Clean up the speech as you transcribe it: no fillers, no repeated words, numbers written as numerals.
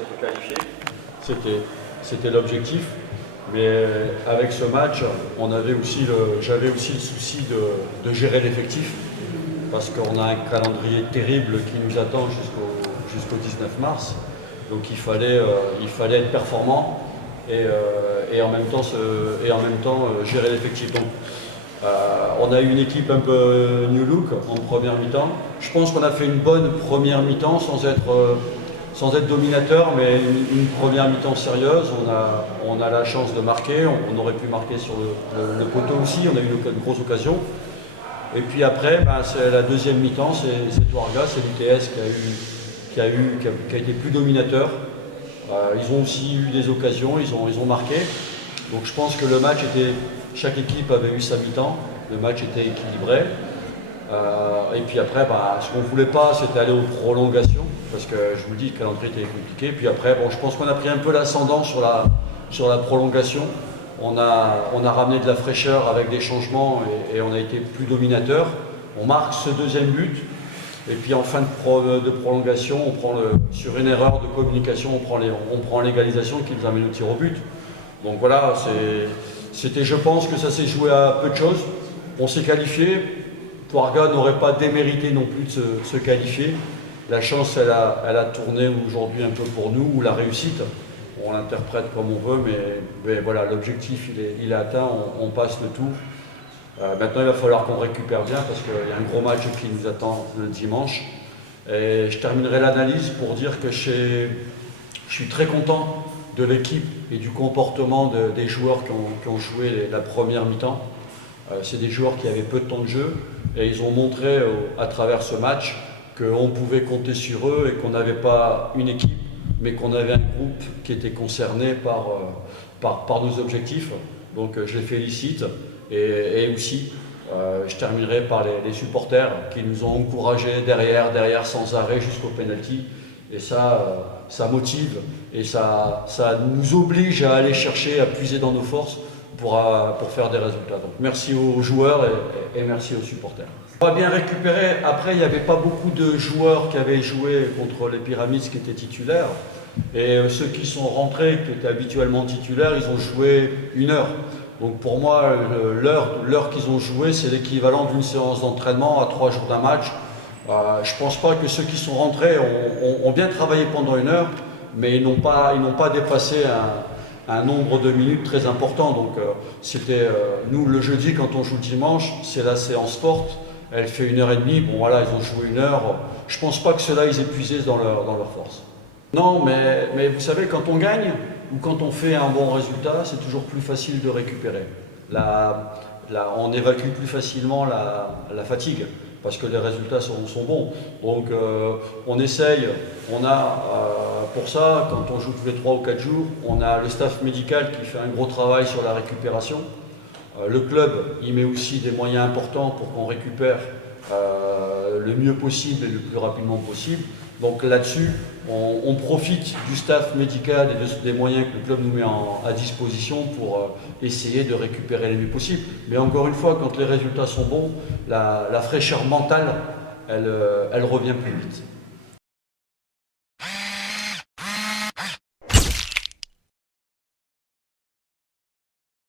s'être qualifié. C'était l'objectif. Mais avec ce match, j'avais aussi le souci de gérer l'effectif. Parce qu'on a un calendrier terrible qui nous attend jusqu'au 19 mars. Donc il fallait être performant et en même temps gérer l'effectif. Donc on a eu une équipe un peu new look en première mi-temps. Je pense qu'on a fait une bonne première mi-temps sans être dominateur, mais une première mi-temps sérieuse. On a la chance de marquer, on aurait pu marquer sur le poteau aussi, on a eu une grosse occasion. Et puis après, c'est la deuxième mi-temps, c'est Touarga, c'est l'UTS qui a été plus dominateur. Ils ont aussi eu des occasions, ils ont marqué. Donc je pense que le match chaque équipe avait eu sa mi-temps, le match était équilibré. Et puis après, ce qu'on ne voulait pas, c'était aller aux prolongations, parce que je vous le dis, le calendrier était compliqué. Puis après, je pense qu'on a pris un peu l'ascendant sur la prolongation. On a ramené de la fraîcheur avec des changements et on a été plus dominateur. On marque ce deuxième but. Et puis en fin de prolongation, sur une erreur de communication, on prend l'égalisation qui nous amène au tir au but. Donc voilà, je pense que ça s'est joué à peu de choses. On s'est qualifié. Touarga n'aurait pas démérité non plus de se qualifier. La chance, elle a tourné aujourd'hui un peu pour nous, ou la réussite. On l'interprète comme on veut, mais voilà, l'objectif il est atteint, on passe le tout. Maintenant, il va falloir qu'on récupère bien parce qu'il y a un gros match qui nous attend le dimanche. Et je terminerai l'analyse pour dire que je suis très content de l'équipe et du comportement des joueurs qui ont joué la première mi-temps. C'est des joueurs qui avaient peu de temps de jeu et ils ont montré à travers ce match qu'on pouvait compter sur eux et qu'on n'avait pas une équipe, mais qu'on avait un groupe qui était concerné par nos objectifs. Donc je les félicite et aussi je terminerai par les supporters qui nous ont encouragés derrière sans arrêt jusqu'au penalty. Et ça motive et ça nous oblige à aller chercher, à puiser dans nos forces pour faire des résultats. Donc merci aux joueurs et merci aux supporters. On va bien récupérer. Après, il n'y avait pas beaucoup de joueurs qui avaient joué contre les Pyramides qui étaient titulaires. Et ceux qui sont rentrés, qui étaient habituellement titulaires, ils ont joué 1 heure. Donc pour moi, l'heure qu'ils ont joué, c'est l'équivalent d'une séance d'entraînement à 3 jours d'un match. Je ne pense pas que ceux qui sont rentrés ont bien travaillé pendant 1 heure, mais ils n'ont pas dépassé un nombre de minutes très important. Donc nous, le jeudi, quand on joue le dimanche, c'est la séance forte. Elle fait 1h30. Bon voilà, ils ont joué 1 heure. Je ne pense pas que ceux-là, ils épuisent dans leur force. Non, mais vous savez, quand on gagne ou quand on fait un bon résultat, c'est toujours plus facile de récupérer. On évacue plus facilement la fatigue parce que les résultats sont bons. Donc on essaye, pour ça, quand on joue tous les 3 ou 4 jours, on a le staff médical qui fait un gros travail sur la récupération. Le club, il met aussi des moyens importants pour qu'on récupère le mieux possible et le plus rapidement possible. Donc là-dessus, on profite du staff médical et des moyens que le club nous met à disposition pour essayer de récupérer le mieux possible. Mais encore une fois, quand les résultats sont bons, la fraîcheur mentale, elle revient plus vite.